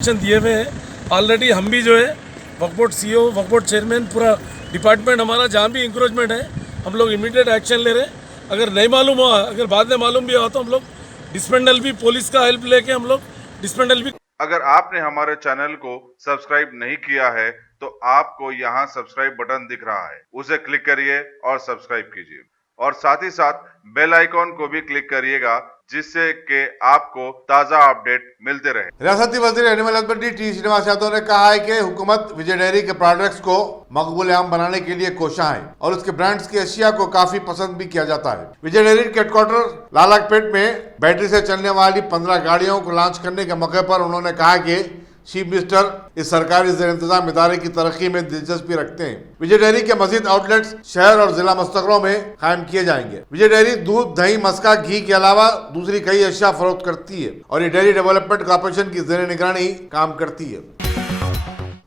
दिए हुए हैं ऑलरेडी। हम भी जो है वक्फ बोर्ड सीईओ, वक्फ बोर्ड चेयरमैन, पूरा डिपार्टमेंट हमारा जहाँ भी इंक्रोचमेंट है हम लोग इमीडिएट एक्शन ले रहे हैं। अगर नहीं मालूम हुआ, अगर बाद में मालूम भी हुआ तो हम लोग डिस्पेंडल भी, पुलिस का हेल्प लेके हम लोग डिस्पेंडल भी। अगर आपने हमारे चैनल को सब्सक्राइब नहीं किया है तो आपको यहाँ सब्सक्राइब बटन दिख रहा है, उसे क्लिक करिए और सब्सक्राइब कीजिए और साथ ही साथ बेल आइकॉन को भी क्लिक करिएगा जिससे कि आपको ताज़ा अपडेट मिलते रहे। रियासती वजीर animal husbandry T Srinivas Yadav ने कहा है कि हुकूमत विजय डेयरी के प्रोडक्ट्स को मकबूल आम बनाने के लिए कोशा है और उसके ब्रांड्स की अशिया को काफी पसंद भी किया जाता है। विजय डेयरी के हेडक्वार्टर लालकपेट में बैटरी से चलने वाली 15 गाड़ियों को लॉन्च करने के मौके पर उन्होंने कहा कि चीफ मिनिस्टर इस सरकारी ज़ेर इंतजाम इदारे की तरक्की में दिलचस्पी रखते हैं। विजय डेयरी के मजीद आउटलेट्स शहर और जिला मस्तकरों में कायम किए जाएंगे। विजय डेयरी दूध, दही, मस्का, घी के अलावा दूसरी कई अशिया फरोख्त करती है और ये डेयरी डेवलपमेंट कॉर्पोरेशन की ज़ेर निगरानी काम करती है।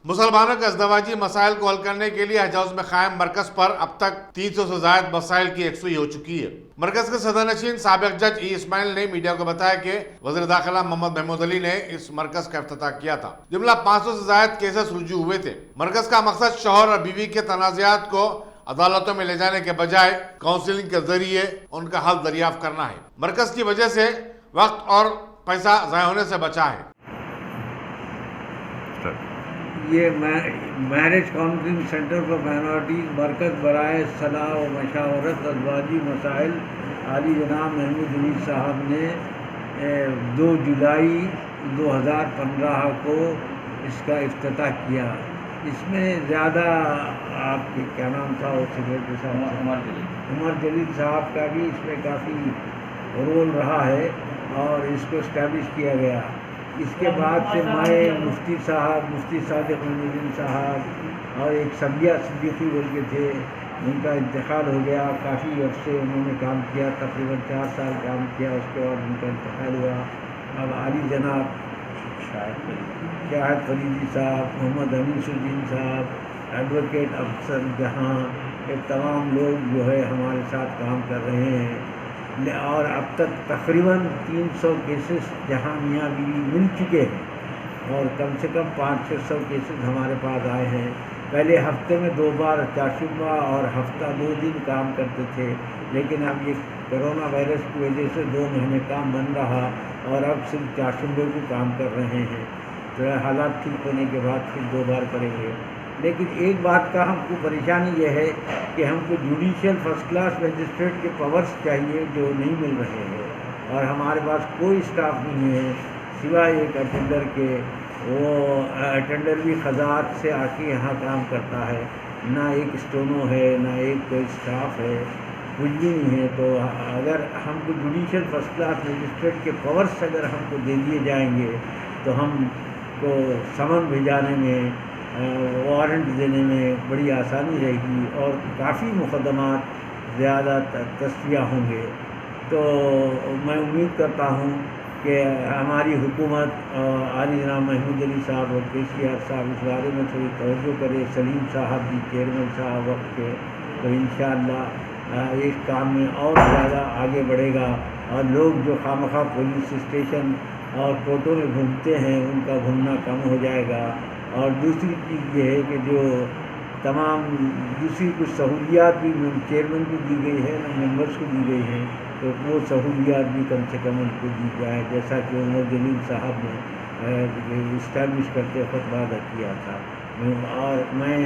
मुसलमानों के अज़दवाजी मसाइल को हल करने के लिए हज हाउस में कायम मरकज पर अब तक 300 से ज्यादा मसाइल की यकसुई हो चुकी है। मरकज के सदरनशीन साबिक जज ई इस्माइल ने मीडिया को बताया कि वज़ीर दाखिला मोहम्मद महमूद अली ने इस मरकज का इफ्तिताह किया था। जुमला 500 से ज्यादा केसेस रुजू हुए थे। मरकज का मकसद शौहर और बीवी के तनाज़ात को अदालतों में ले जाने के बजाय काउंसिलिंग के जरिए उनका हल दरियाफ्त करना है। मरकज की वजह से वक्त और पैसा ज़ाया होने से बचा है। ये marriage counselling centre for minorities मरकज़ बराए सलाह व मशावरत अज़दवाजी मसाइल आली जनाब महमूद अली साहब ने 2 जुलाई 2015 को इसका इफ्तिताह किया। इसमें ज़्यादा आपके क्या नाम था वो सेक्रेटरी साहब उमर जलील साहब का भी इसमें काफ़ी रोल रहा है और इसको इस्टेब्लिश किया गया। इसके बाद से मैं मुफ्ती साहब, मुफ्ती सादिक मोइनुद्दीन साहब और एक सबिया सिद्दीकी बोल के थे, उनका इंतकाल हो गया। काफ़ी अरसे उन्होंने काम किया, तकरीबन 4 साल काम किया, उसके बाद उनका इंतकाल हुआ। अब आली जनाब शाहिद फरीदी साहब, मोहम्मद अनीसुद्दीन साहब, एडवोकेट अफसर जहाँ, ये तमाम लोग जो है हमारे साथ काम कर रहे हैं और अब तक तकरीबन 300 केसेस जहाँ मियाँ बीवी मिल चुके हैं और कम से कम 500-600 केसेस हमारे पास आए हैं। पहले हफ्ते में 2 बार चाशुबा और हफ्ता 2 दिन काम करते थे, लेकिन अब ये कोरोना वायरस की वजह से 2 महीने काम बंद रहा और अब सिर्फ चाशुबे को काम कर रहे हैं। तो हालात ठीक होने के बाद फिर 2 बार करेंगे। लेकिन एक बात का हमको परेशानी यह है कि हमको जुडिशियल फर्स्ट क्लास मजिस्ट्रेट के पावर्स चाहिए जो नहीं मिल रहे हैं और हमारे पास कोई स्टाफ नहीं है सिवाय एक अटेंडर के। वो अटेंडर भी खजात से आके यहाँ काम करता है, ना एक स्टोनो है, ना एक कोई स्टाफ है, कुछ भी नहीं है। तो अगर हमको जुडिशियल फर्स्ट क्लास मजिस्ट्रेट के पावर्स अगर हमको दे दिए जाएंगे तो हमको समन भिजाने में, वारंट देने में बड़ी आसानी रहेगी और काफ़ी मुकदमात ज़्यादा तस्फिया होंगे। तो मैं उम्मीद करता हूँ कि हमारी हुकूमत आली जनाब महमूद अली साहब और केसीआर साहब इस बारे में थोड़ी तवज्जो करे, सलीम साहब भी चेयरमैन साहब वक्त के, तो इंशाअल्लाह इस काम में और ज़्यादा आगे बढ़ेगा और लोग जो खामखा पुलिस स्टेशन और कोर्टों में घूमते हैं उनका घूमना कम हो जाएगा। और दूसरी चीज़ ये है कि जो तमाम दूसरी कुछ सहूलियात भी चेयरमैन को दी गई है, ना मेंबर्स को दी गई हैं, तो वो सहूलियात भी कम से कम उनको दी जाए, जैसा कि उमर जलील साहब ने इस्टेब्लिश करते वक्त वादा किया था। और मैं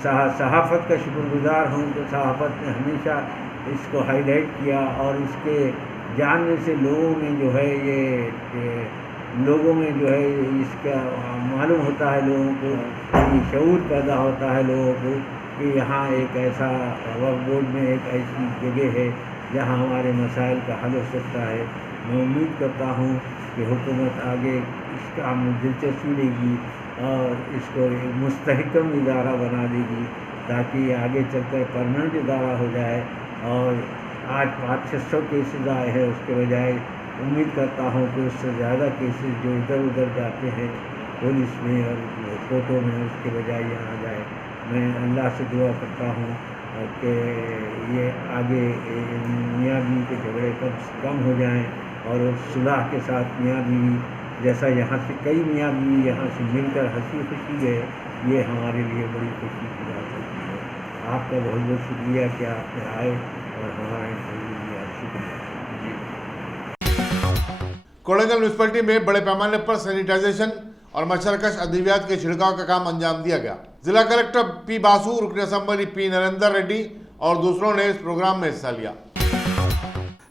सहाफ़त का शुक्रगुज़ार हूँ कि सहाफ़त ने हमेशा इसको हाईलाइट किया और इसके जानने से लोगों में जो है इसका मालूम होता है, लोगों को ये शऊर पैदा होता है लोगों को कि यहाँ एक ऐसा वक्फ बोर्ड में एक ऐसी जगह है जहाँ हमारे मसाइल का हल हो सकता है। मैं उम्मीद करता हूँ कि हुकूमत आगे इस काम में दिलचस्पी लेगी और इसको एक मुस्तहकम इदारा बना देगी ताकि आगे चलकर परमानेंट इदारा हो जाए। और आज 500-600 केसेस आए हैं, उसके बजाय उम्मीद करता हूँ कि उससे ज़्यादा केसेस जो इधर उधर जाते हैं पुलिस में और कोर्टों में, उसके बजाय यहाँ आ जाए। मैं अल्लाह से दुआ करता हूँ कि ये आगे मियाँ बीवी के झगड़े कम हो जाएं और सुलह के साथ मियाँ बीवी जैसा यहाँ से कई मियाँ बीवी यहाँ से मिलकर हंसी खुशी गए, ये हमारे लिए बड़ी खुशी की बात होती है। आपका बहुत बहुत शुक्रिया कि आपने आए और हमारा इंटरव्यू लिया। शुक्रिया। कोड़ंगल म्यूनसिपलिटी में बड़े पैमाने पर सैनिटाइजेशन और मच्छरकश अधिव्याध के छिड़काव का काम अंजाम दिया गया। जिला कलेक्टर पी बासु, रुकन असेंबली पी नरेंद्र रेड्डी और दूसरों ने इस प्रोग्राम में हिस्सा लिया।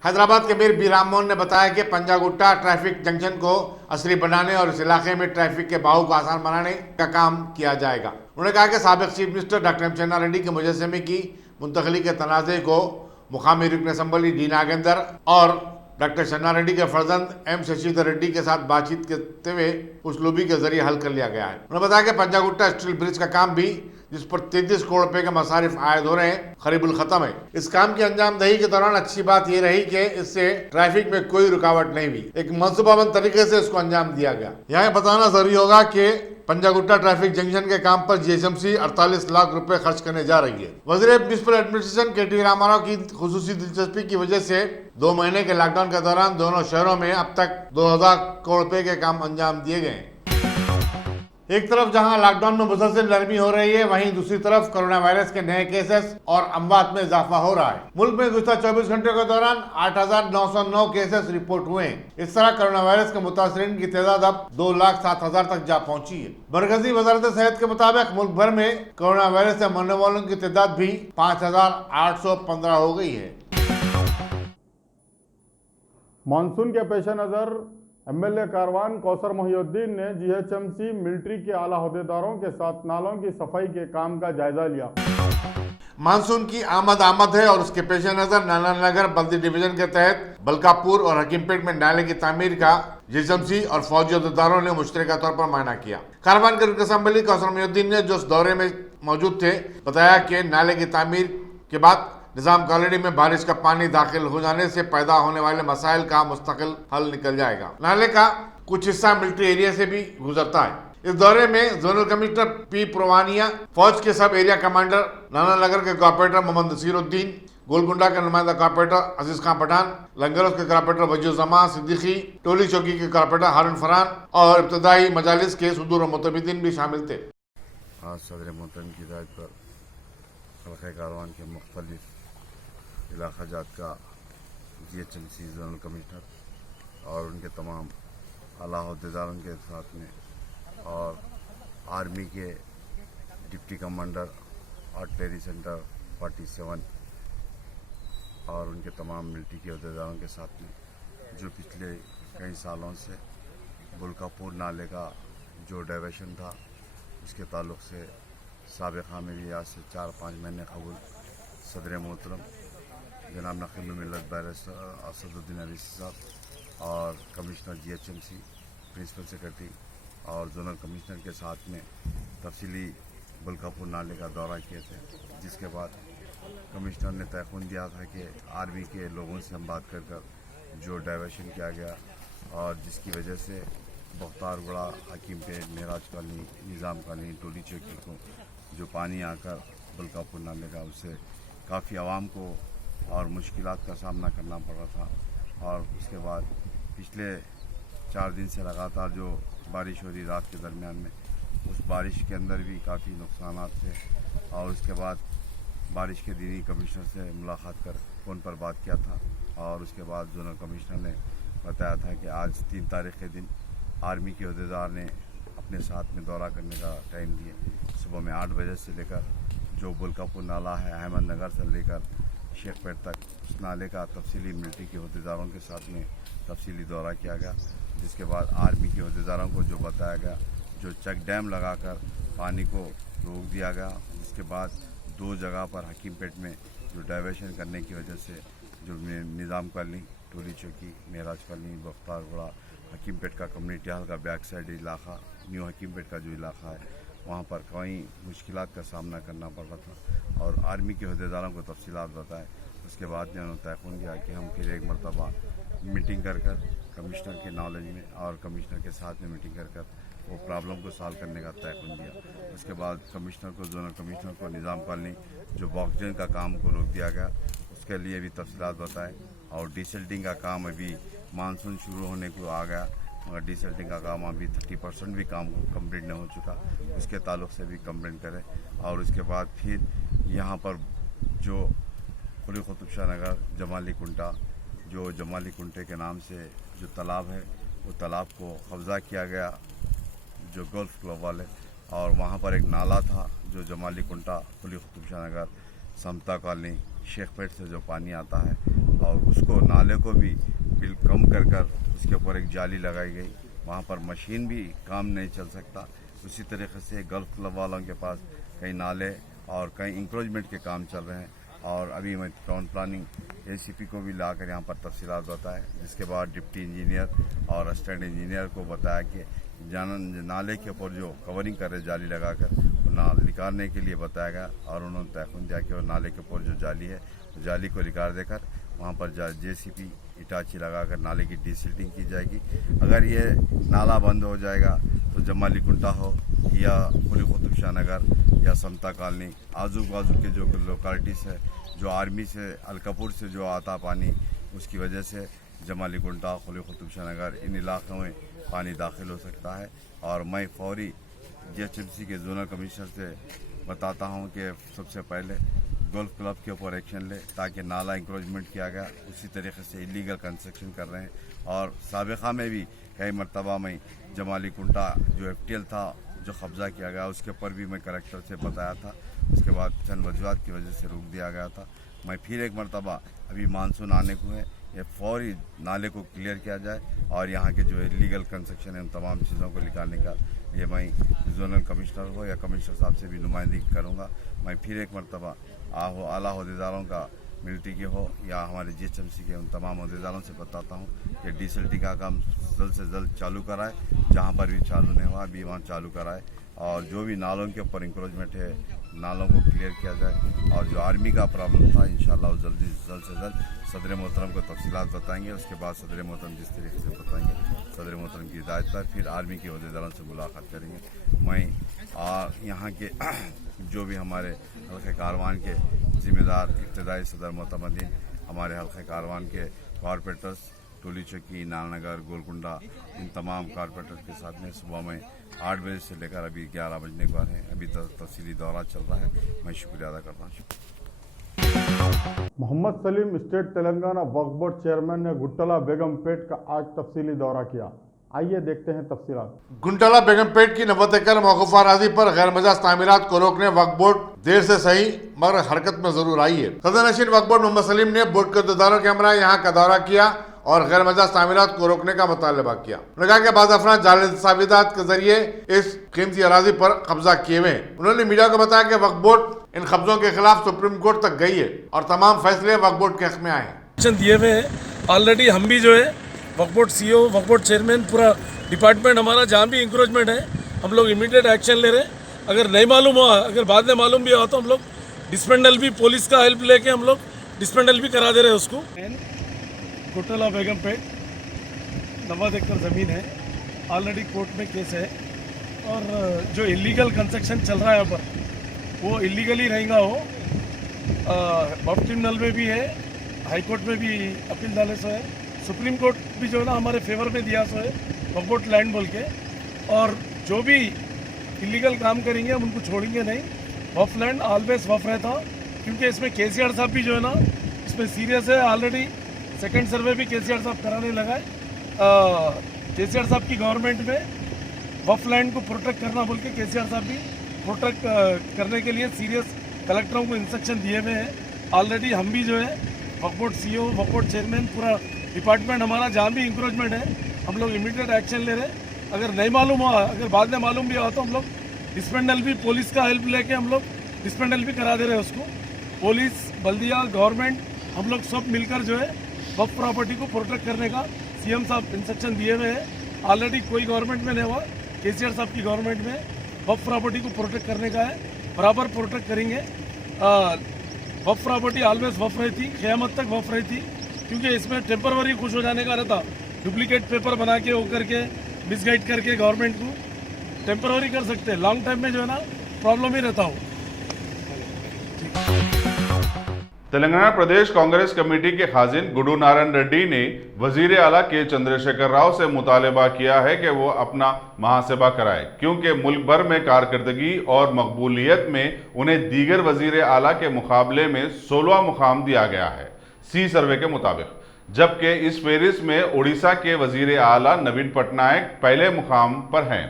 हैदराबाद के मीर बी राममोहन ने बताया कि पंजागुट्टा ट्रैफिक जंक्शन को असली बनाने और इस इलाके में ट्रैफिक के बहाव को आसान बनाने का काम किया जाएगा। उन्होंने कहा कि साबिक चीफ मिनिस्टर डॉक्टर एम चन्ना रेड्डी के मुजस्समे की मुंतकली के तनाज़े को मुकामी रुकन असेंबली डी नागेंद्र और डॉक्टर चन्ना रेड्डी के फर्जंद एम शशिधर रेड्डी के साथ बातचीत करते हुए उसलूबी के जरिए हल कर लिया गया है। उन्होंने बताया कि पंजागुट्टा स्टील ब्रिज का काम भी, जिस पर 33 करोड़ रुपए के मसारिफ आयद हो रहे हैं, करीबुल खत्म है। इस काम की अंजामदही के दौरान अच्छी बात यह रही कि इससे ट्रैफिक में कोई रुकावट नहीं हुई। एक मंसूबाबंद तरीके से इसको अंजाम दिया गया। यहाँ बताना जरूरी होगा कि पंजागुट्टा ट्रैफिक जंक्शन के काम पर जीएचएमसी 48 लाख रुपए खर्च करने जा रही है। वज़ीर म्युनिसिपल एडमिनिस्ट्रेशन के.टी. रामाराव की खुसूसी दिलचस्पी की वजह से 2 महीने के लॉकडाउन के दौरान दोनों शहरों में अब तक 2000 करोड़ रुपए के काम अंजाम दिए गए हैं। एक तरफ जहां लॉकडाउन में मुसलसल नरमी हो रही है, वहीं दूसरी तरफ कोरोना वायरस के नए केसेस और अमवात में इजाफा हो रहा है। मुल्क में गुज़श्ता 24 घंटे के दौरान 8,909 केसेस रिपोर्ट हुए हैं। इस तरह कोरोना वायरस के मुतासरीन की तादाद अब 2,07,000 तक जा पहुंची है। मरकजी वजारत सेहत के मुताबिक मुल्क भर में कोरोना वायरस से मरने वालों की तादाद भी 5,815 हो गई है। मानसून के पेश नज़र एमएलए कारवान कौसर मोहिउद्दीन ने जीएचएमसी मिलिट्री के आला अहदेदारों के साथ नालों की सफाई के काम का जायजा लिया। मानसून की आमद है और उसके पेश नजर नानानगर बल्दी डिवीजन के तहत बलकापुर और हकीमपेट में नाले की तामीर का जीएचएमसी और फौजी अहदेदारों ने मुश्तरका तौर पर मायना किया। कारवान के रुकन असेंबली कौसर मोहिउद्दीन ने जो इस दौरे में मौजूद थे बताया कि नाले की तामीर के बाद निजाम कॉलोनी में बारिश का पानी दाखिल हो जाने से पैदा होने वाले मसाइल का मुस्तकिल हल निकल जाएगा। नाले का कुछ हिस्सा मिलिट्री एरिया से भी गुजरता है। इस दौरे में जोनल कमिश्नर पी पुरवानिया, फौज के सब एरिया कमांडर नानानगर के कॉर्पोरेटर मोहम्मद नसीरुद्दीन, गोलकुंडा के नुमाइंदा कॉर्पोरेटर अजीज खान पठान, लंगरोस के कॉर्पोरेटर वजीउज़्ज़मान सिद्दीकी, टोली चौकी के कॉर्पोरेटर हारून फरहान और इब्तदाई मजालिस के सुदूर मुतबिदीन भी शामिल थे। आज सदर मोहतरम की हिदायत पर खलक़े कारवान के मुख्तलिफ इलाका जात का जीएचएमसी जोनल कमिश्नर और उनके तमाम आला अहदेदारों के साथ में और आर्मी के डिप्टी कमांडर आर्टिलरी सेंटर 47 और उनके तमाम मिलिट्री के अहदेदारों के साथ में जो पिछले कई सालों से बुलकापुर नाले का जो डाइवर्शन था उसके ताल्लुक़ से साबिक़ा में भी आज से 4-5 महीने कबल सदर मोहतरम जनाब नकीब मिल्लत बैरिस्टर असदुद्दीन अवीसी साहब और कमिश्नर जीएचएमसी, प्रिंसिपल सेक्रेटरी और जोनल कमिश्नर के साथ में तफसीली बलकापुर नाले का दौरा किए थे, जिसके बाद कमिश्नर ने तयख़ुन दिया था कि आर्मी के लोगों से हम बात कर जो डाइवर्शन किया गया और जिसकी वजह से बख्तारगुड़ा, हकीमपेट, महराज कॉलोनी, निज़ाम कॉलोनी, टोली चौकी को जो पानी आकर बलकापुर नाले का उससे काफ़ी आवाम को और मुश्किलात का सामना करना पड़ रहा था। और उसके बाद पिछले 4 दिन से लगातार जो बारिश हो रही रात के दरमियान में, उस बारिश के अंदर भी काफ़ी नुकसानात थे। और उसके बाद बारिश के दिन ही कमिश्नर से मुलाकात कर फ़ोन पर बात किया था और उसके बाद जोनल कमिश्नर ने बताया था कि आज 3 तारीख़ के दिन आर्मी के अहदेदार ने अपने साथ में दौरा करने का टाइम दिए। सुबह में 8 बजे से लेकर जो बुलकापुर नाला है अहमदनगर से लेकर शेखपेट तक, उस नाले का तफसीली मिलिट्री के अहदेदारों के साथ में तफसीली दौरा किया गया, जिसके बाद आर्मी के अहदेदारों को जो बताया गया, जो चेक डैम लगाकर पानी को रोक दिया गया। जिसके बाद 2 जगह पर हकीमपेट में जो डाइवर्शन करने की वजह से जो निज़ाम कॉलोनी, टोली चौकी, महराज कॉलोनी, बख्तारगुड़ा, हकीमपेट का कम्युनिटी हॉल का बैक साइड इलाका, न्यू हकीमपेट का जो इलाका है, वहाँ पर कई मुश्किलात का सामना करना पड़ रहा था और आर्मी के अहदेदारों को तफसीलात बताए। उसके बाद ने उन्होंने तयख़ुन किया कि हम फिर एक मरतबा मीटिंग कर कमिश्नर के नॉलेज में और कमिश्नर के साथ में मीटिंग कर वो प्रॉब्लम को सॉल्व करने का तयख़ुन दिया। उसके बाद कमिश्नर को, जोनल कमिश्नर को निज़ाम कॉलोनी जो बॉक्सजन का काम को रोक दिया गया, उसके लिए भी तफसीलात बताए। और डिसल्टिंग का काम अभी मानसून शुरू होने को आ गया, मगर डिसल्टिंग का काम अभी 30% भी काम कंप्लीट नहीं हो चुका, उसके ताल्लुक से भी कंप्लेंट करें। और उसके बाद फिर यहाँ पर जो कुली कुतुब शाह नगर जमाली कुंटा, जो जमाली कुंटे के नाम से जो तालाब है, वो तालाब को कब्ज़ा किया गया जो गोल्फ क्लब वाले, और वहाँ पर एक नाला था जो जमाली कुंटा कुली कुतुब शाह नगर समता कॉलोनी शेखपेट से जो पानी आता है, और उसको नाले को भी बिल कम कर उसके ऊपर एक जाली लगाई गई। वहाँ पर मशीन भी काम नहीं चल सकता। उसी तरीके से गल्फ क्लब वालों के पास कई नाले और कई इंक्रोचमेंट के काम चल रहे हैं, और अभी मैं टाउन प्लानिंग ACP को भी लाकर यहाँ पर तफसीलात बताए, जिसके बाद डिप्टी इंजीनियर और असिस्टेंट इंजीनियर को बताया कि नाले के ऊपर जो कवरिंग करे जाली लगाकर निकालने के लिए बताया गया, और उन्होंने तयखुन दिया कि वो नाले के ऊपर जो जाली है, जाली को निकाल देकर वहाँ पर JCP इटाची लगाकर नाले की डिसिल्टिंग की जाएगी। अगर ये नाला बंद हो जाएगा तो जमाली कुंटा हो या कुली कुतुब शाह नगर या समता कॉलोनी, आजू बाजू के जो लोकेलिटीज़ है, जो आर्मी से अलकपुर से जो आता पानी, उसकी वजह से जमाली कुंटा, कुली कुतुब शाह नगर इन इलाक़ों में पानी दाखिल हो सकता है। और मैं फौरी GHMC के जोनल कमिश्नर से बताता हूँ कि सबसे पहले गोल्फ क्लब के ऊपर एक्शन ले, ताकि नाला इंक्रोचमेंट किया गया, उसी तरीके से इलीगल कंस्ट्रक्शन कर रहे हैं। और साबिक़ा में भी कई मरतबा में जमाली कुंटा जो FTL था जो कब्ज़ा किया गया, उसके ऊपर भी मैं कलेक्टर से बताया था, उसके बाद चंद वजूहात की वजह से रोक दिया गया था। मैं फिर एक मरतबा अभी मानसून आने को है, ये फौरी नाले को क्लियर किया जाए और यहाँ के जो इलीगल कंस्ट्रक्शन है उन तमाम चीज़ों को निकालने का ये मैं जोनल कमिश्नर हो या कमिश्नर साहब से भी नुमाइंदगी करूँगा। मैं फिर एक मरतबा आला अहदेदारों का मिलिट्री के हो या हमारे GHMC के उन तमाम अहदेदारों से बताता हूँ कि डिसल्टिंग का काम जल्द से जल्द चालू कराए, जहाँ पर भी चालू नहीं हुआ अभी वहाँ चालू कराए, और जो भी नालों के ऊपर इंक्रोचमेंट है नालों को क्लियर किया जाए। और जो आर्मी का प्रॉब्लम था इंशाल्लाह जल्द से जल्द सदर मोहतरम को तफसीलात बताएंगे। उसके बाद सदर मोहतरम जिस तरीके से बताएंगे सदर मोहतरम की हिदायत पर फिर आर्मी के अहदेदारों से मुलाकात करेंगे। मैं यहाँ के जो भी हमारे हल्के कारवान के ज़िम्मेदार इब्तदाई सदर मोहतमदीन, हमारे हल्के कारवान के कॉरपोरेटर्स टोली चौकी, नालनगर, गोलकुंडा, इन तमाम कॉरपोरेटर्स के साथ में सुबह में 8 बजे से लेकर अभी 11 बजने को आ रहे हैं। अभी तफसीली दौरा चल रहा है। मैं शुक्रिया अदा करता हूँ। मोहम्मद सलीम स्टेट तेलंगाना वक्फ बोर्ड चेयरमैन ने गुट्टला बेगमपेट का आज तफसीली दौरा किया। आइए देखते हैं तफसीलात। गुंटाला बेगमपेट की 90 एकड़ मौकूफा अराजी पर गैर मजाज तामीरात को रोकने वक्फ बोर्ड देर से सही मगर हरकत में जरूर आई है। सदर नशीन वक्फ बोर्ड मोहम्मद सलीम ने बोर्ड के अहदेदारों के हमरा यहाँ का दौरा किया और गैर मजाज तामीरात को रोकने का मुतालबा किया। उन्होंने कहा कि बाद अफराद जाली दस्तावेजात के जरिए इस कीमती अराजी पर कब्जा किए हुए हैं। उन्होंने मीडिया को बताया कि वक्फ बोर्ड इन कब्जों के खिलाफ सुप्रीम कोर्ट तक गई है और तमाम फैसले वक्फ बोर्ड के हक में आए हैं। दिए हुए हैं ऑलरेडी। हम भी जो है वक्फ बोर्ड CEO, वक्फ बोर्ड चेयरमैन, पूरा डिपार्टमेंट हमारा जहाँ भी इंक्रोचमेंट है हम लोग इमीडिएट एक्शन ले रहे हैं। अगर नहीं मालूम हुआ, अगर बाद में मालूम भी हुआ तो हम लोग डिस्पेंडल भी पुलिस का हेल्प लेके हम लोग डिस्पेंडल भी करा दे रहे हैं उसको। गुट्टला बेगमपेट 90 एकड़ ज़मीन है, ऑलरेडी कोर्ट में केस है, और जो इलीगल कंस्ट्रक्शन चल रहा है यहाँ पर वो इलीगली रहेगा। वो वक्फ ट्रिब्यूनल में भी है, हाई कोर्ट में भी अपील डाले सो है, सुप्रीम कोर्ट भी जो है ना हमारे फेवर में दिया सो है वक्फ बोर्ड लैंड बोल के। और जो भी इलीगल काम करेंगे हम उनको छोड़ेंगे नहीं। वक्फ लैंड ऑलवेज वक्फ रहता, क्योंकि इसमें KCR साहब भी जो है ना इसमें सीरियस है। ऑलरेडी सेकंड सर्वे भी KCR साहब कराने लगा है। KCR साहब की गवर्नमेंट में वक्फ लैंड को प्रोटेक्ट करना बोल के KCR साहब भी प्रोटेक्ट करने के लिए सीरियस कलेक्टरों को इंस्ट्रक्शन दिए हुए हैं। ऑलरेडी हम भी जो है वक्फ बोर्ड CEO, वक्फ बोर्ड चेयरमैन, पूरा डिपार्टमेंट हमारा जहाँ भी इंक्रोचमेंट है हम लोग इमीडिएट एक्शन ले रहे हैं। अगर नहीं मालूम हुआ, अगर बाद में मालूम भी हुआ तो हम लोग डिस्पेंडल भी पुलिस का हेल्प लेके हम लोग डिस्पेंडल भी करा दे रहे हैं उसको। पुलिस, बल्दिया, गवर्नमेंट हम लोग सब मिलकर जो है वक्फ प्रॉपर्टी को प्रोटेक्ट करने का CM साहब इंस्ट्रक्शन दिए हुए हैं। ऑलरेडी कोई गवर्नमेंट में नहीं हुआ, KCR साहब की गवर्नमेंट में वक्फ प्रॉपर्टी को प्रोटेक्ट करने का है, बराबर प्रोटेक्ट करेंगे। वक्फ प्रॉपर्टी ऑलवेज वक्फ रहती, क़यामत तक वक्फ रहती, क्योंकि इसमें टेम्पररी खुश हो जाने का रहता। डुप्लीकेट पेपर बना के वो करके मिसगाइड करके गवर्नमेंट को टेम्पररी कर सकते हैं, लॉन्ग टाइम में जो है ना प्रॉब्लम ही रहता हो। तेलंगाना प्रदेश कांग्रेस कमेटी के खाजिन गुडू नारायण रेड्डी ने वजीर आला के चंद्रशेखर राव से मुतालबा किया है कि वो अपना महासेवा कराए, क्योंकि मुल्क भर में कारकर्दगी और मकबूलियत में उन्हें दीगर वजीर आला के मुकाबले में 16वां मुकाम दिया गया है सी सर्वे के मुताबिक, जबकि इस फेहरिस्त में उड़ीसा के वजीर आला नवीन पटनायक पहले मुकाम पर हैं।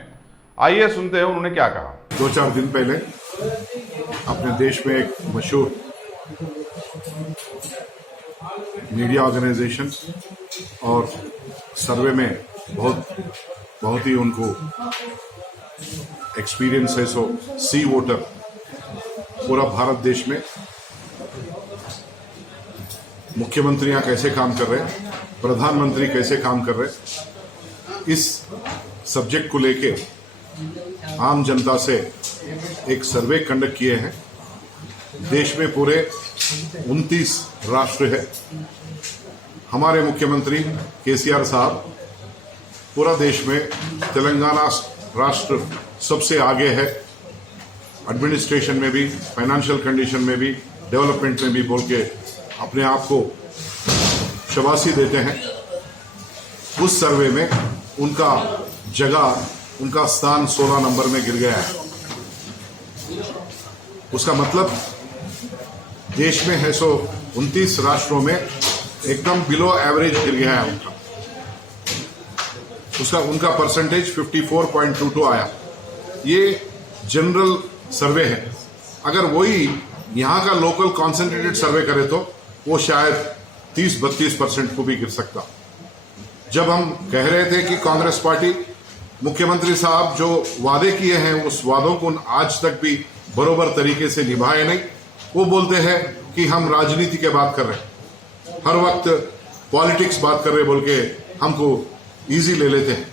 आइए सुनते हैं उन्होंने क्या कहा। 2-4 दिन पहले अपने देश में एक मशहूर मीडिया ऑर्गेनाइजेशन और सर्वे में बहुत ही उनको एक्सपीरियंस है, सो सी वोटर पूरा भारत देश में मुख्यमंत्रियां कैसे काम कर रहे हैं, प्रधानमंत्री कैसे काम कर रहे हैं, इस सब्जेक्ट को लेके आम जनता से एक सर्वे कंडक्ट किए हैं। देश में पूरे 29 राष्ट्र है। हमारे मुख्यमंत्री केसीआर साहब पूरा देश में तेलंगाना राष्ट्र सबसे आगे है, एडमिनिस्ट्रेशन में भी, फाइनेंशियल कंडीशन में भी, डेवलपमेंट में भी बोल के अपने आप को शाबाशी देते हैं। उस सर्वे में उनका जगह, उनका स्थान 16 नंबर में गिर गया है। उसका मतलब देश में है 29 राष्ट्रों में एकदम बिलो एवरेज गिर गया है उनका परसेंटेज 54.22 आया। ये जनरल सर्वे है। अगर वही यहाँ का लोकल कॉन्सेंट्रेटेड सर्वे करे तो वो शायद 30-32% को भी गिर सकता। जब हम कह रहे थे कि कांग्रेस पार्टी, मुख्यमंत्री साहब जो वादे किए हैं उस वादों को आज तक भी बरोबर तरीके से निभाए नहीं, वो बोलते हैं कि हम राजनीति के बात कर रहे हैं, हर वक्त पॉलिटिक्स बात कर रहे बोल के हमको इजी ले लेते हैं।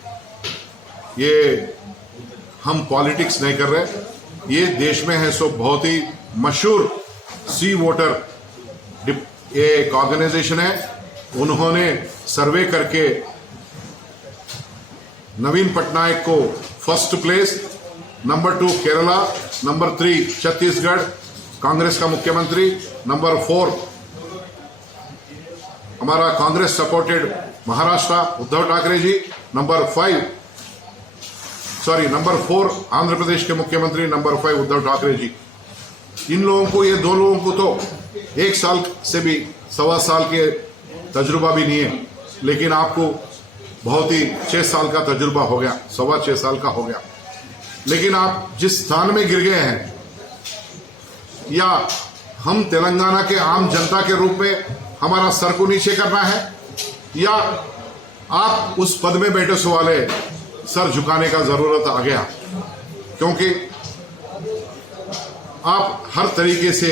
ये हम पॉलिटिक्स नहीं कर रहे, ये देश में है सो बहुत ही मशहूर सी वोटर एक ऑर्गेनाइजेशन है। उन्होंने सर्वे करके नवीन पटनायक को first place, number 2 Kerala, number 3 Chhattisgarh Congress का मुख्यमंत्री, नंबर 4 हमारा कांग्रेस सपोर्टेड महाराष्ट्र उद्धव ठाकरे जी, नंबर 4 आंध्र प्रदेश के मुख्यमंत्री, नंबर 5 उद्धव ठाकरे जी। इन लोगों को, ये 2 लोगों को तो 1 साल से भी 1.25 साल के तजुर्बा भी नहीं है, लेकिन आपको बहुत ही 6 साल का तजुर्बा हो गया, 6.25 साल का हो गया। लेकिन आप जिस स्थान में गिर गए हैं, या हम तेलंगाना के आम जनता के रूप में हमारा सर को नीचे करना है, या आप उस पद में बैठे वाले सर झुकाने का जरूरत आ गया, क्योंकि आप हर तरीके से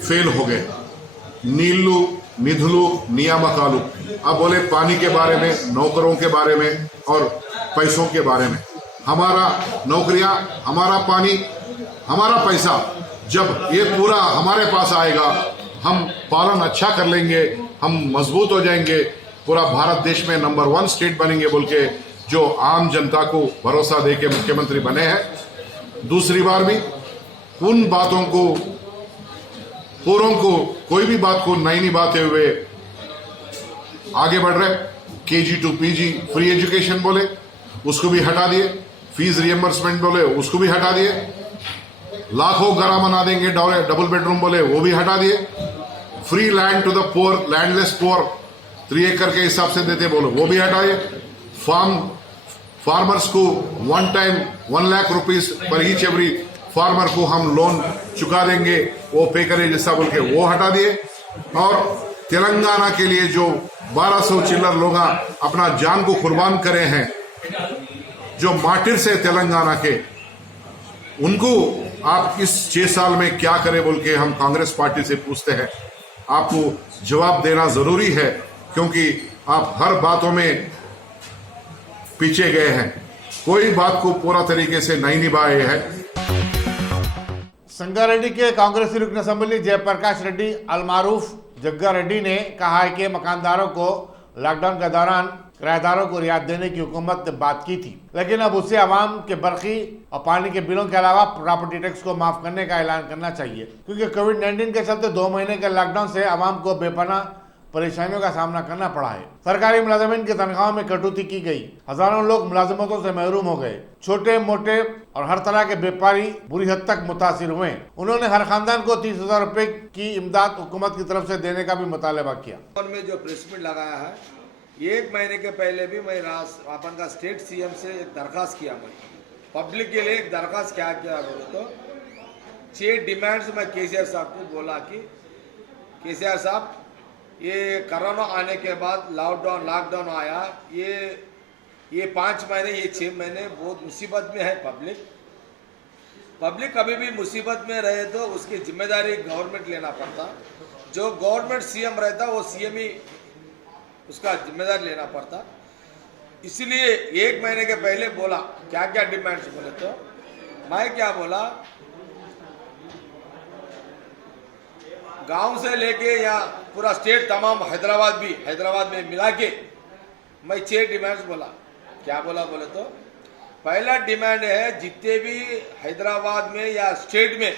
फेल हो गए। नीलू निधुलू नियामकालू, आप बोले पानी के बारे में, नौकरों के बारे में और पैसों के बारे में। हमारा नौकरियां, हमारा पानी, हमारा पैसा, जब ये पूरा हमारे पास आएगा, हम पालन अच्छा कर लेंगे, हम मजबूत हो जाएंगे, पूरा भारत देश में नंबर 1 स्टेट बनेंगे बोल के जो आम जनता को भरोसा दे के मुख्यमंत्री बने हैं। दूसरी बार भी उन बातों को, पूरों को, कोई भी बात को नहीं निभाते हुए आगे बढ़ रहे। KG to PG free education बोले, उसको भी हटा दिए। फीस रिएम्बर्समेंट बोले, उसको भी हटा दिए। लाखों घरा बना देंगे, डबल बेडरूम बोले, वो भी हटा दिए। Free land to the poor, landless poor 3 एकड़ के हिसाब से देते बोलो, वो भी हटाए। फार्मर्स को 1 टाइम 1 लाख रुपीस पर ईच एवरी फार्मर को हम लोन चुका देंगे, वो पे करे जैसा बोल के वो हटा दिए। और तेलंगाना के लिए जो 1200 चिल्लर लोग अपना जान को कुर्बान करे हैं, जो मार्टिर से तेलंगाना के, उनको आप इस 6 साल में क्या करे बोल के हम कांग्रेस पार्टी से पूछते हैं। आपको जवाब देना जरूरी है, क्योंकि आप हर बातों में पीछे गए हैं, कोई बात को पूरा तरीके से नहीं निभाए हैं। संगारेड्डी के कांग्रेस रुकन असेंबली जयप्रकाश रेड्डी अलमारूफ जग्गा रेड्डी ने कहा है कि मकानदारों को लॉकडाउन के दौरान किराएदारों को रियायत देने की हुकूमत ने बात की थी, लेकिन अब उसे आवाम के बरकी और पानी के बिलों के अलावा प्रॉपर्टी टैक्स को माफ करने का ऐलान करना चाहिए, क्योंकि कोविड-19 के चलते 2 महीने के लॉकडाउन से आवाम को बेपनाह परेशानियों का सामना करना पड़ा है। सरकारी मुलाजमीन की तनख्वाहों में कटौती की गई, हजारों लोग मुलाजमतों से महरूम हो गए, छोटे मोटे और हर तरह के व्यापारी बुरी हद तक मुतासिर हुए। उन्होंने हर खानदान को 30,000 रुपए की इमदाद हुकूमत की तरफ से देने का भी मुतालबा किया। में जो प्रेस मीट लगाया है, 1 महीने के पहले भी मैं अपन का स्टेट सीएम से एक दरखास्त किया, मैं पब्लिक के लिए एक दरखास्त क्या किया बोले तो 6 डिमांड्स मैं केसीआर साहब को बोला कि केसीआर साहब ये कोरोना आने के बाद लॉकडाउन आया, ये 5 महीने ये 6 महीने बहुत मुसीबत में है पब्लिक कभी भी मुसीबत में रहे तो उसकी जिम्मेदारी गवर्नमेंट लेना पड़ता। जो गवर्नमेंट सीएम रहता वो सीएम ही उसका जिम्मेदारी लेना पड़ता। इसलिए 1 महीने के पहले बोला क्या क्या डिमांड्स बोले तो मैं क्या बोला, गांव से लेके या पूरा स्टेट तमाम हैदराबाद में मिला के मैं 6 डिमांड्स बोला। क्या बोला बोले तो पहला डिमांड है, जितने भी हैदराबाद में या स्टेट में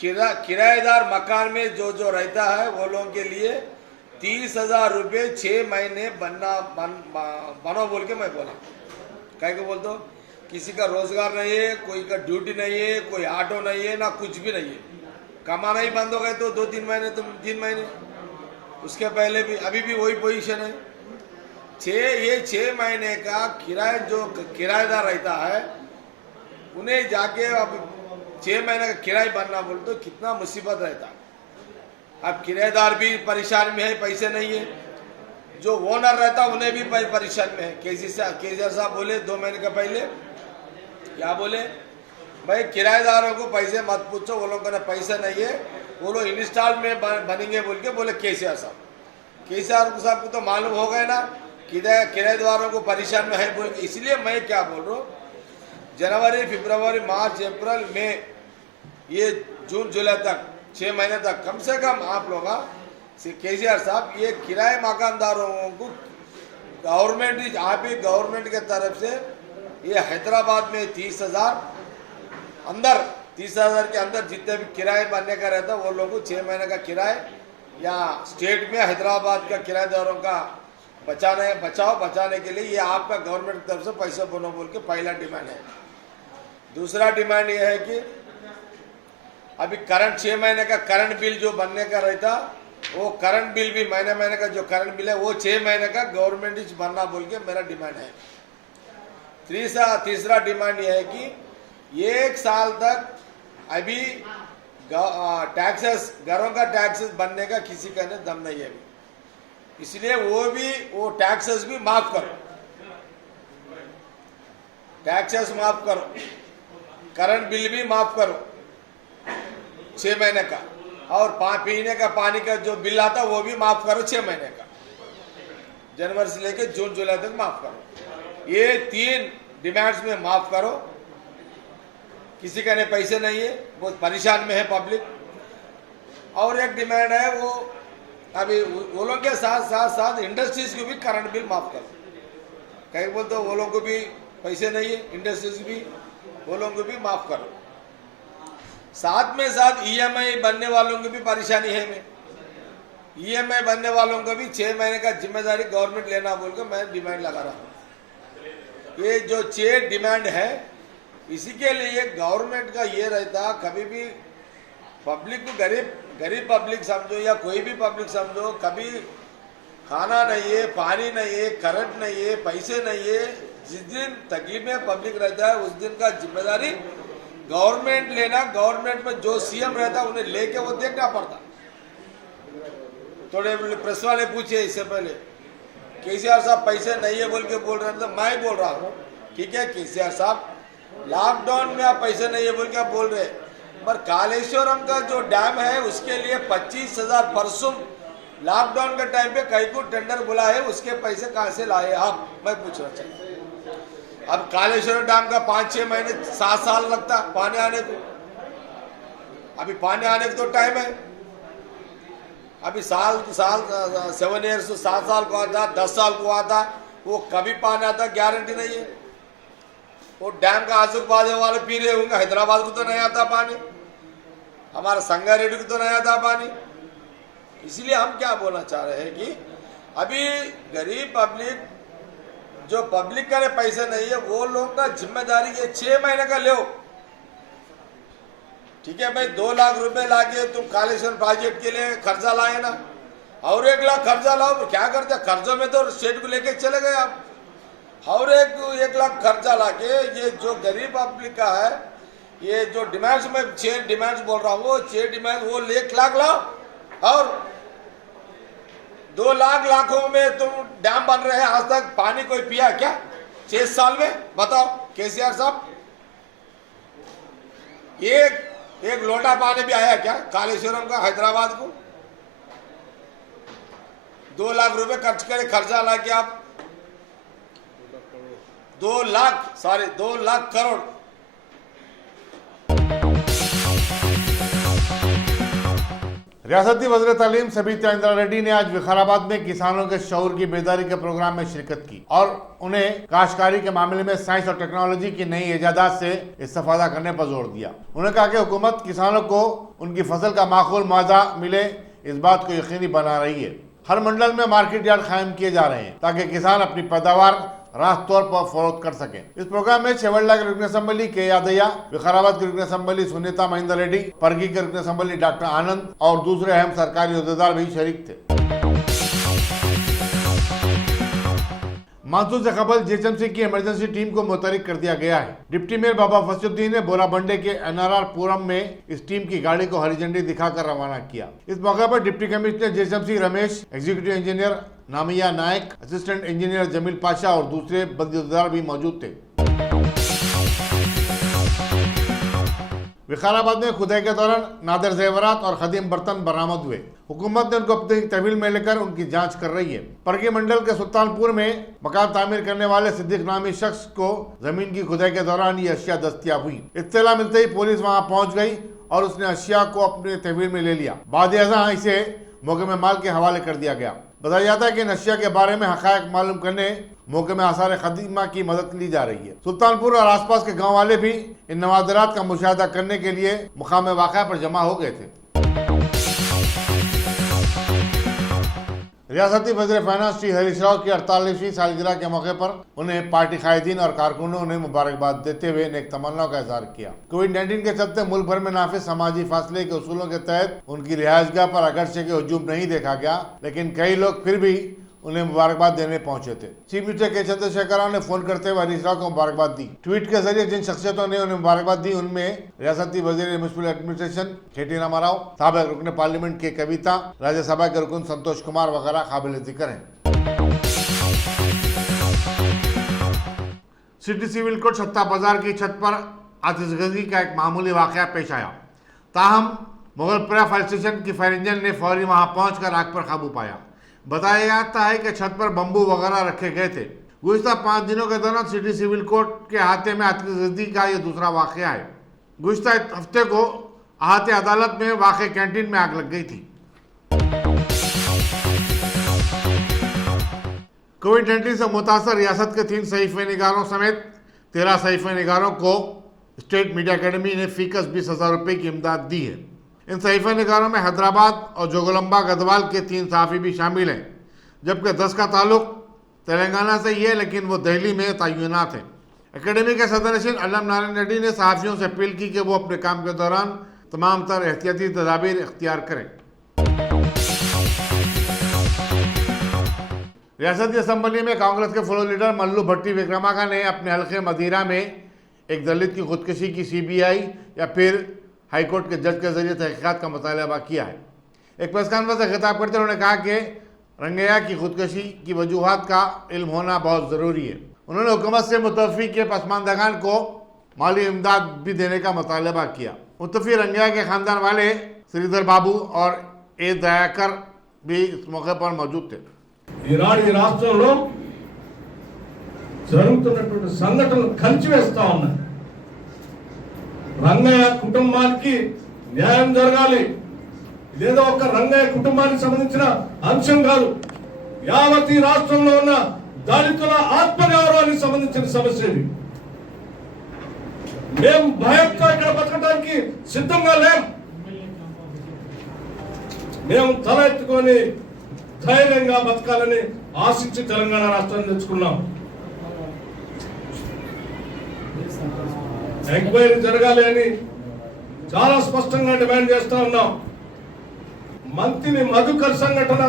किराएदार मकान में जो रहता है वो लोगों के लिए 30,000 रुपये 6 महीने बनो बोल के मैं बोला। कह के बोल दो किसी का रोजगार नहीं है, कोई का ड्यूटी नहीं है, कोई ऑटो नहीं है, ना कुछ भी नहीं है, कमाना ही बंद हो गए तो 2-3 महीने तो 3 महीने, उसके पहले भी अभी भी वही पोजीशन है। 6 महीने का किराया जो किराएदार रहता है उन्हें जाके अब 6 महीने का किराया भरना बोल तो कितना मुसीबत रहता है। अब किराएदार भी परेशान में है, पैसे नहीं है, जो ओनर रहता उन्हें भी परेशान में है। केसीआर साहब बोले 2 महीने का पहले क्या बोले, भाई किराएदारों को पैसे मत पूछो, वो लोगों ने पैसे नहीं है, वो लोग इंस्टॉल में बनेंगे बोल के बोले केसीआर साहब को तो मालूम हो गए ना किराएदारों को परेशान में है बोल। इसलिए मैं क्या बोल रहा हूँ, जनवरी फरवरी मार्च अप्रैल मई ये जून जुलाई तक 6 महीने तक कम से कम आप लोग केसीआर साहब ये किराए मकानदारों को गवर्नमेंट के तरफ से ये हैदराबाद में 30,000 के अंदर जितने भी किराए बनने का रहता वो लोगों को 6 महीने का किराए या स्टेट में हैदराबाद का किराएदारों का बचाने के लिए ये आपका गवर्नमेंट की तरफ से पैसा बनो बोल के पहला डिमांड है। दूसरा डिमांड ये है कि अभी करंट 6 महीने का करंट बिल जो बनने का रहता वो करंट बिल भी महीने का जो करंट बिल है वो 6 महीने का गवर्नमेंट ही बनना बोल के मेरा डिमांड है। तीसरा डिमांड ये है कि 1 साल तक अभी टैक्सेस घरों का टैक्सेस बनने का किसी का दम नहीं है, इसलिए वो टैक्सेस भी माफ करो, करंट बिल भी माफ करो 6 महीने का, और पीने का पानी का जो बिल आता वो भी माफ करो 6 महीने का, जनवरी से लेकर जून जुलाई तक माफ करो। ये 3 डिमांड्स में माफ करो। किसी का नहीं पैसे नहीं है, बहुत परेशान में है पब्लिक। और एक डिमांड है वो अभी वो लोग के साथ इंडस्ट्रीज को भी करंट बिल माफ करो। कहीं बोलते वो लोगों को भी पैसे नहीं है, इंडस्ट्रीज भी वो लोगों को भी माफ करो। साथ में साथ ईएमआई बनने वालों की भी परेशानी है। मैं ईएमआई बनने वालों को भी 6 महीने का जिम्मेदारी गवर्नमेंट लेना बोल कर मैं डिमांड लगा रहा हूँ। ये जो 6 डिमांड है इसी के लिए गवर्नमेंट का ये रहता, कभी भी पब्लिक को गरीब पब्लिक समझो या कोई भी पब्लिक समझो, कभी खाना नहीं है, पानी नहीं है, करंट नहीं है, पैसे नहीं है, जिस दिन तकलीफ में पब्लिक रहता है उस दिन का जिम्मेदारी गवर्नमेंट लेना। गवर्नमेंट में जो सीएम रहता उन्हें लेके वो देखना पड़ता। थोड़े प्रेस वाले पूछे इससे पहले केसीआर साहब पैसे नहीं है बोल के बोल रहे थे, मैं बोल रहा हूँ ठीक है केसीआर साहब लॉकडाउन में आप पैसे नहीं है बोल के आप बोल रहे, पर कालेश्वरम का जो डैम है उसके लिए 25,000 परसों लॉकडाउन के टाइम पे कई को टेंडर बुला है, उसके पैसे कहाँ से लाए आप, मैं पूछ रहा था। अब कालेश्वरम डैम का 5-6 महीने 7 साल लगता पानी आने को, अभी पानी आने को तो टाइम है। अभी साल 7 ईयर्स 7 साल को आता, 10 साल को आता, वो कभी पानी आता गारंटी नहीं है। वो डैम का आजू बाजू वाले पी रहे होंगे, हैदराबाद को तो नहीं आता पानी, हमारा संगारेड्डी को तो नहीं आता पानी। इसलिए हम क्या बोलना चाह रहे हैं कि अभी गरीब पब्लिक, जो पब्लिक का पैसे नहीं है, वो लोग का जिम्मेदारी ये 6 महीने का लो। ठीक है भाई, 2 लाख रुपए लाके तुम कालेश्वर प्रोजेक्ट के लिए खर्चा लाए ना, और 1 लाख खर्चा लाओ, तो क्या करते? कर्जों में तो स्टेट को लेके चले गए आप। और 1 लाख खर्चा लाके ये जो गरीब पब्लिक का है, ये जो डिमांड्स में 6 डिमांड्स बोल रहा हूँ, वो 6 डिमांड वो 1 लाख लाओ, और 2 लाखों में तुम डैम बन रहे हैं। आज तक पानी कोई पिया क्या 6 साल में? बताओ केसीआर साहब, एक लोटा पानी भी आया क्या कालेश्वरम का हैदराबाद को? 2 लाख रुपए खर्चा ला के आप 2 लाख करोड़। रियासती वज़ीर तालीम सबीता इंदिरा रेड्डी ने आज विकाराबाद में किसानों के शऊर की बेदारी के प्रोग्राम में शिरकत की और उन्हें काश्तकारी के मामले में साइंस और टेक्नोलॉजी की नई इजादात से इस्तेफादा करने पर जोर दिया। उन्होंने कहा कि हुकूमत किसानों को उनकी फसल का माकूल मुआवजा मिले, इस बात को यकीनी बना रही है। हर मंडल में मार्केट यार्ड कायम किए जा रहे हैं ताकि किसान अपनी पैदावार रास्त तौर पर फरोख्त कर सकें। इस प्रोग्राम में छेवड़ला के रुकन असम्बली के यादయ్య, विकाराबाद के रुकन असम्बली सुनीता महेंद्र रेड्डी, परगी के रुकन असम्बली डॉक्टर आनंद और दूसरे अहम सरकारी अहदेदार भी शरीक थे। मानसून से कबल जीएचएमसी की इमरजेंसी टीम को मुतहरिक कर दिया गया है। डिप्टी मेयर बाबा फसीउद्दीन ने बोराबंडे के एनआरआर पुरम में इस टीम की गाड़ी को हरी झंडी दिखाकर रवाना किया। इस मौके पर deputy commissioner GHMC Ramesh, executive engineer Namiya Nayak, assistant engineer Jamil Pasha और दूसरे बंदीदार भी मौजूद थे। विकाराबाद में खुदाई के दौरान नादिर जेवरात और खदीम बर्तन बरामद हुए। हुकूमत ने उनको अपनी तहवील में लेकर उनकी जांच कर रही है। परगी मंडल के सुल्तानपुर में मकान तामीर करने वाले सिद्दीक नामी शख्स को जमीन की खुदाई के दौरान ये अशिया दस्तियाब हुई। इत्तला मिलते ही पुलिस वहां पहुंच गई और उसने अशिया को अपने तहवील में ले लिया। बाद-ए-अज़ां इसे मौके में माल के हवाले कर दिया गया। बताया जाता है कि नशिया के बारे में हक़ाइक़ मालूम करने मौके में आसार क़दीमा की मदद ली जा रही है। सुल्तानपुर और आसपास के गांव वाले भी इन नवादरात का मुशाहिदा करने के लिए मुकाम वाक़या पर जमा हो गए थे। रियासती वज़ीर फाइनेंस श्री हरीश राव की 48वीं सालगिरह के मौके पर उन्हें पार्टी कायदीन और कारकुनों ने मुबारकबाद देते हुए नेक तमन्नाओं का इज़हार किया। कोविड-19 के चलते मुल्क भर में नाफिज समाजी फासले के उसूलों के तहत उनकी रिहाइशगाह पर अगरचे के हुजूम नहीं देखा गया, लेकिन कई लोग फिर भी उन्हें मुबारकबाद देने पहुंचे थे। चीफ मिनिस्टर के चंद्रशेखर ने फोन करते हुए हरीश राव को मुबारकबाद दी। ट्वीट के जरिए जिन शख्सियतों ने उन्हें मुबारकबाद दी उनमें रियासती वजीर म्युनिसिपल एडमिनिस्ट्रेशन केटी रामाराव, साबिक रुकन पार्लियामेंट के कविता, राज्यसभा के रुकन संतोष कुमार वगैरह काबिल जिक्र हैं। सिटी सिविल कोर्ट छत्ता बाजार की छत पर आतिशबाजी का एक मामूली वाकया पेश आया। ताहम मुगलपुरा फायर स्टेशन की फायर इंजन ने फौरी वहां पहुंचकर आग पर काबू पाया। बताया जाता है कि छत पर बम्बू वगैरह रखे गए थे। गुज़िश्ता 5 दिनों के दौरान सिटी सिविल कोर्ट के अहाते में आतिशबाजी का यह दूसरा वाकया है। गुज़िश्ता हफ्ते को अहाते अदालत में वाक़े कैंटीन में आग लग गई थी। कोविड-19 से मुतासर रियासत के 3 सहीफ़े निगारों समेत 13 सहीफ़े निगारों को स्टेट मीडिया अकेडमी ने फीकस 20,000 रुपये की इमदाद दी है। इन सहीफ़े निगारों में हैदराबाद और जोगलम्बा गदवाल के 3 सहाफ़ी भी शामिल हैं, जबकि 10 का ताल्लुक तेलंगाना से ही है, लेकिन वो दिल्ली में तैनात हैं। एकेडमी के सदरनशीन अलम नारायण रेड्डी ने सहाफ़ियों से अपील की कि वो अपने काम के दौरान तमाम तर एहतियाती तदाबीर इख्तियार करें। रियासती असम्बली में कांग्रेस के फ्लोर लीडर मल्लू भट्टी विक्रमाका ने अपने हल्के मदीरा में एक दलित की खुदकुशी की सीबीआई या फिर हाईकोर्ट के जज के जरिए तहकीकात का मुतालबा किया है। एक प्रेस कॉन्फ्रेंस से खिताब करते उन्होंने कहा कि रंगैया की खुदकुशी की वजूहात का इल्म होना बहुत ज़रूरी है। उन्होंने हुकूमत से मुतवफ़ी के पसमानदगान को माली इमदाद भी देने का मुतालबा किया। मुतवफ़ी रंगैया के ख़ानदान वाले श्रीधर बाबू और ए दयाकर भी इस मौके पर मौजूद थे। ఈనాడు ఈ రాష్ట్రంలో జరుగుతున్నటువంటి సంఘటనలు కలిచివేస్తా ఉన్నాయి. రంగయ్య కుటుంబానికి న్యాయం జరగాలి. ఇదేదో ఒక రంగయ్య కుటుంబానికి సంబంధించిన అంశం కాదు, యావత్ ఈ రాష్ట్రంలో ఉన్న దళితుల ఆత్మగౌరవానికి సంబంధించిన సమస్య ఇది. మేము భయంతో ఇక్కడ బతకడానికి సిద్ధంగా లేం. మేము తల ఎత్తుకొని ధైర్యంగా బతకాలని ఆశించి తెలంగాణ రాష్ట్రాన్ని తెచ్చుకున్నాం. ఎంక్వైరీ జరగాలి అని చాలా స్పష్టంగా డిమాండ్ చేస్తా ఉన్నాం. మంత్రి మధుకర్ సంఘటన,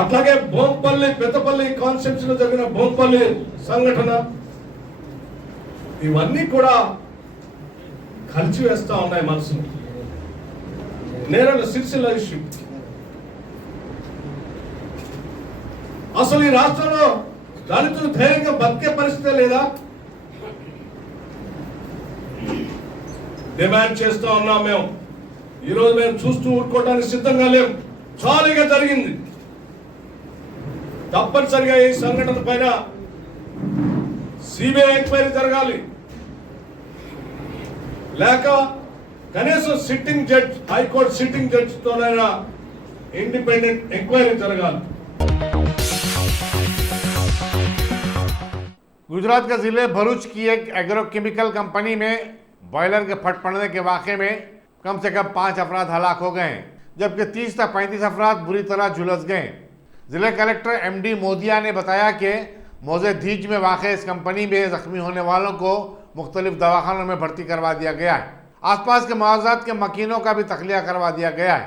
అట్లాగే బోంపల్లి పెద్దపల్లి కాన్స్టిట్యూన్సీలో జరిగిన బోంపల్లి సంఘటన, ఇవన్నీ కూడా కలిసి వేస్తా ఉన్నాయి మనసును. నేరల సిరిసిల్ల ఇష్యూ, అసలు ఈ రాష్ట్రంలో దళితులు ధైర్యంగా బతికే పరిస్థితే లేదా? డిమాండ్ చేస్తా ఉన్నాం మేము. ఈరోజు మేము చూస్తూ ఊరుకోవడానికి సిద్ధంగా లేం. చాలుగా జరిగింది. తప్పనిసరిగా ఈ సంఘటన పైన సిబిఐ ఎంక్వైరీ జరగాలి, లేక కనీసం sitting judge, high court sitting judge తోనైనా ఇండిపెండెంట్ ఎంక్వైరీ జరగాలి. गुजरात के जिले भरूच की एक एग्रोकेमिकल कंपनी में बॉयलर के फट पड़ने के वाक़े में कम से कम 5 अफराद हलाक हो गए, जबकि 30 से 35 अफराद बुरी तरह झुलस गए। जिले कलेक्टर MD मोदिया ने बताया कि मोज़ेदीज में वाक़ इस कंपनी में जख्मी होने वालों को मुख्तलिफ दवाखानों में भर्ती करवा दिया गया है। आसपास के मुआवजात के मकीनों का भी तखलिया करवा दिया गया है।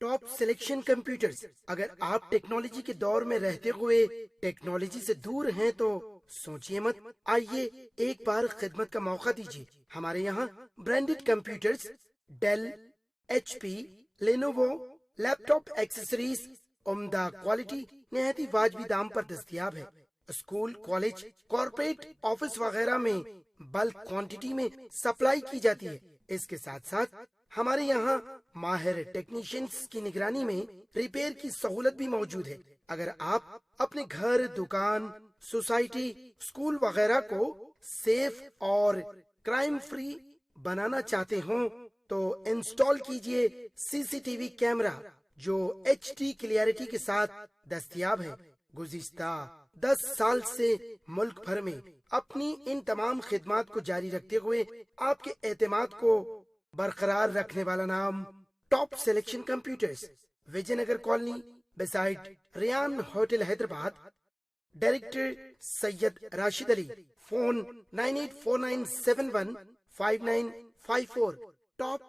टॉप सिलेक्शन कंप्यूटर्स, अगर आप टेक्नोलॉजी के दौर में रहते हुए टेक्नोलॉजी से दूर हैं तो सोचिए मत, आइए एक बार खिदमत का मौका दीजिए। हमारे यहाँ branded computers Dell, HP, Lenovo, laptop accessories उम्दा क्वालिटी निहायती वाजबी दाम पर दस्तयाब है। स्कूल, कॉलेज, कॉर्पोरेट, ऑफिस वगैरह में बल्क क्वांटिटी में सप्लाई की जाती है। इसके साथ साथ हमारे यहाँ माहिर टेक्नीशियंस की निगरानी में रिपेयर की सहूलत भी मौजूद है। अगर आप अपने घर, दुकान, सोसाइटी, स्कूल वगैरह को सेफ और क्राइम फ्री बनाना चाहते हो तो इंस्टॉल कीजिए CCTV कैमरा जो HD क्लियरिटी के साथ दस्तयाब है। गुज़िश्ता 10 साल से मुल्क भर में अपनी इन तमाम खिदमात को जारी रखते हुए आपके एतमाद को बरकरार रखने वाला नाम top selection computers, Vijayanagar colony beside Riyan hotel Hyderabad. Director Syed Rashid Ali. Phone 9849715954। Top